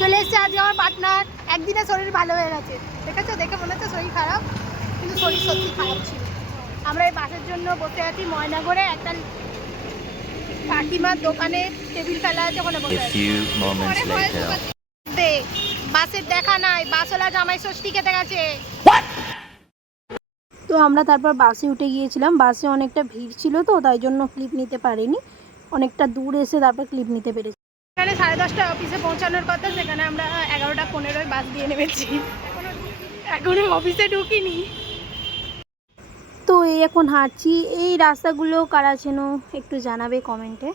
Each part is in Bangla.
চলে এসছে আজকে আমার পার্টনার। একদিনে শরীর ভালো হয়ে গেছে, দেখেছো? দেখে মনে হচ্ছে শরীর খারাপ, কিন্তু শরীর সত্যি খারাপ ছিল। আমরা এই বাসের জন্য বসে আছি ময়নাগড়ে, একটা কাকিমার দোকানে টেবিল ফেলা আছে, ওখানে বসে আছি। বাসের দেখা নাই, বাসওয়ালা জামাই ষষ্ঠী খেতে গেছে। তো আমরা তারপর বাসে উঠে গিয়েছিলাম। বাসে অনেকটা ভিড় ছিল, তো তাই জন্য ক্লিপ নিতে পারিনি। অনেকটা দূর এসে তারপর ক্লিপ নিতে পেরেছি। এখানে 10:30টায় অফিসে পৌঁছানোর কথা, সেখানে আমরা 11:15 বাস দিয়ে নেমেছি। এখনো অফিসে ঢুকিনি। তো এই এখন হাঁটছি। এই রাস্তাগুলো কারা চেনো একটু জানাবে কমেন্টে।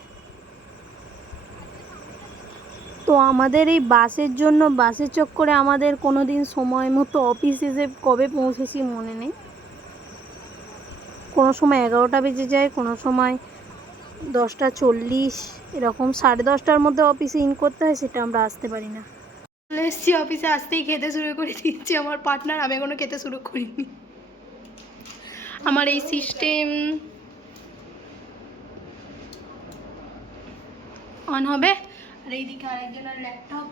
তো আমাদের এই বাসের জন্য, বাসের চক্করে আমাদের কোনো দিন সময় মতো অফিস এসে কবে পৌঁছেছি মনে নেই। কোনো সময় 11টা বেজে যায়, কোনো সময় 10:40, এরকম 10:30টার মধ্যে অফিসে ইন করতে হয়, সেটা আমরা আসতে পারি না। চলে এসেছি অফিসে, আসতেই খেতে শুরু করে দিচ্ছি আমার পার্টনার। আমি এখনো খেতে শুরু করিনি। আমার এই সিস্টেম অন হবে, আর এইদিকে আরেকজনের ল্যাপটপ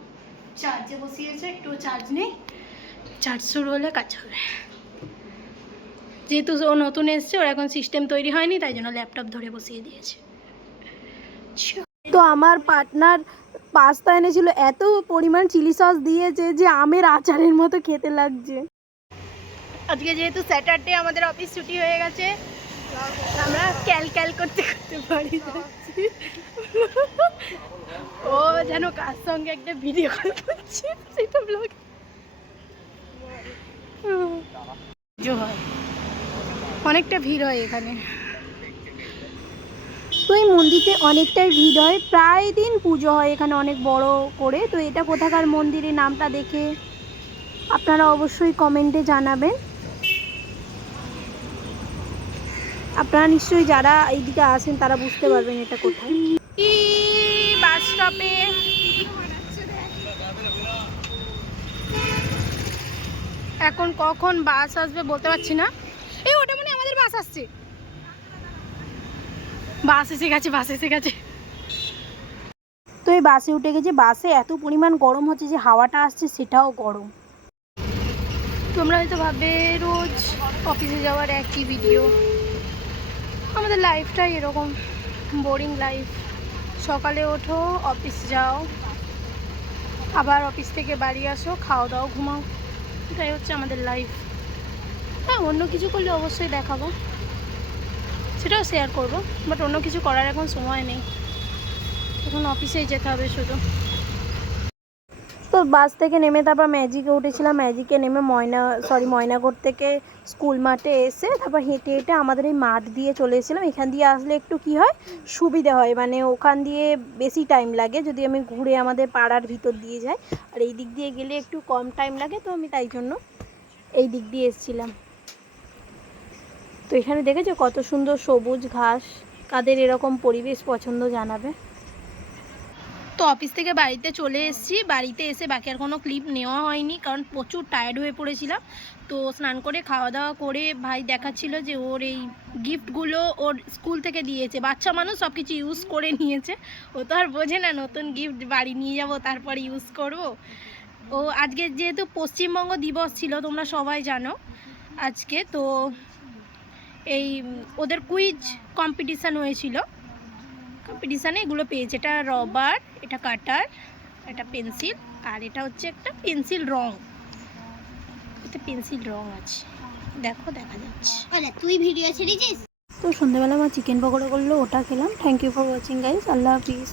চার্জে বসিয়েছে, একটু চার্জ নেই, চার্জ শুরু হলে কাজ হবে। যেহেতু ও নতুন এসছে, ওর এখন সিস্টেম তৈরি হয়নি, তাই জন্য ল্যাপটপ ধরে বসিয়ে দিয়েছে। তো আমার পার্টনার পাস্তা এনেছিল, এত পরিমাণ চিলি সস দিয়েছে যে আমের আচারের মতো খেতে লাগছে। আজকে যেহেতু স্যাটারডে, আমাদের অফিস ছুটি হয়ে গেছে, আমরা ক্যাল ক্যাল করতে করতে বাড়ি যাচ্ছি। ও যেন কার সঙ্গে একটা ভিডিও কল করছে, সেটা ব্লগ হয়। অনেকটা ভিড় হয় এখানে। তো এই মন্দিরতে অনেকটাই ভিড় হয়, প্রায় দিন পুজো হয় এখানে অনেক বড় করে। তো এটা কোথাকার মন্দিরের নামটা দেখে আপনারা অবশ্যই কমেন্টে জানাবেন। আপনারা নিশ্চয়ই যারা এইদিকে আসেন তারা বুঝতে পারবেন এটা কোথায়। বাস স্টপে এখন কখন বাস আসবে বলতে পারছি না। এই ওটা মানে আমাদের বাস আসছে, বাস এসে গেছে, বাস এসে গেছে। তো এই বাসে উঠে গেছে। বাসে এত পরিমাণ গরম হচ্ছে যে হাওয়াটা আসছে সেটাও গরম। তোমরা হয়তো ভাববে রোজ অফিসে যাওয়ার একই ভিডিও। আমাদের লাইফটাই এরকম বোরিং লাইফ। সকালে ওঠো, অফিস যাও, আবার অফিস থেকে বাড়ি আসো, খাও দাও, ঘুমাও, এটাই হচ্ছে আমাদের লাইফ। হ্যাঁ, অন্য কিছু করলে অবশ্যই দেখাবো, সেটাও শেয়ার করবো, বাট অন্য কিছু করার এখন সময় নেই, এখন অফিসেই যেতে হবে শুধু। তো বাস থেকে নেমে তারপর ম্যাজিকে উঠেছিলাম। ম্যাজিকে নেমে ময়নাগড় থেকে স্কুল মাঠে এসে তারপর হেঁটে হেঁটে আমাদের এই মাঠ দিয়ে চলে এসেছিলাম। এখান দিয়ে আসলে একটু কি হয়, সুবিধা হয়, মানে ওখান দিয়ে বেশি টাইম লাগে যদি আমি ঘুরে আমাদের পাড়ার ভিতর দিয়ে যাই, আর এই দিক দিয়ে গেলে একটু কম টাইম লাগে। তো আমি তাই জন্য এই দিক দিয়ে এসেছিলাম। তো এখানে দেখেছো কত সুন্দর সবুজ ঘাস। কাদের এরকম পরিবেশ পছন্দ জানাবে। তো অফিস থেকে বাড়িতে চলে এসেছি। বাড়িতে এসে বাকি আর কোনো ক্লিপ নেওয়া হয়নি, কারণ প্রচুর টায়ার্ড হয়ে পড়েছিলাম। তো স্নান করে খাওয়া দাওয়া করে ভাই দেখাচ্ছিল যে ওর এই গিফটগুলো ওর স্কুল থেকে দিয়েছে। বাচ্চা মানুষ সব কিছু ইউজ করে নিয়েছে, ও তো আর বোঝে না নতুন গিফট বাড়ি নিয়ে যাব তারপর ইউজ করব। ও আজকে যেহেতু পশ্চিমবঙ্গ দিবস ছিল, তোমরা সবাই জানো আজকে, তো এই ওদের কুইজ কম্পিটিশান হয়েছিল, কম্পিটিশানে এগুলো পেয়েছে। এটা রবার, এটা কাটার, এটা পেন্সিল, আর এটা হচ্ছে একটা পেন্সিল রং। এতে পেন্সিল রং আছে, দেখো দেখা যাচ্ছে। তুই ভিডিও ছেড়েছিস? তো সন্ধ্যাবেলা আমার চিকেন পকোড়া করলো, ওটা খেলাম। Thank you for watching guys, আল্লাহ হাফিজ।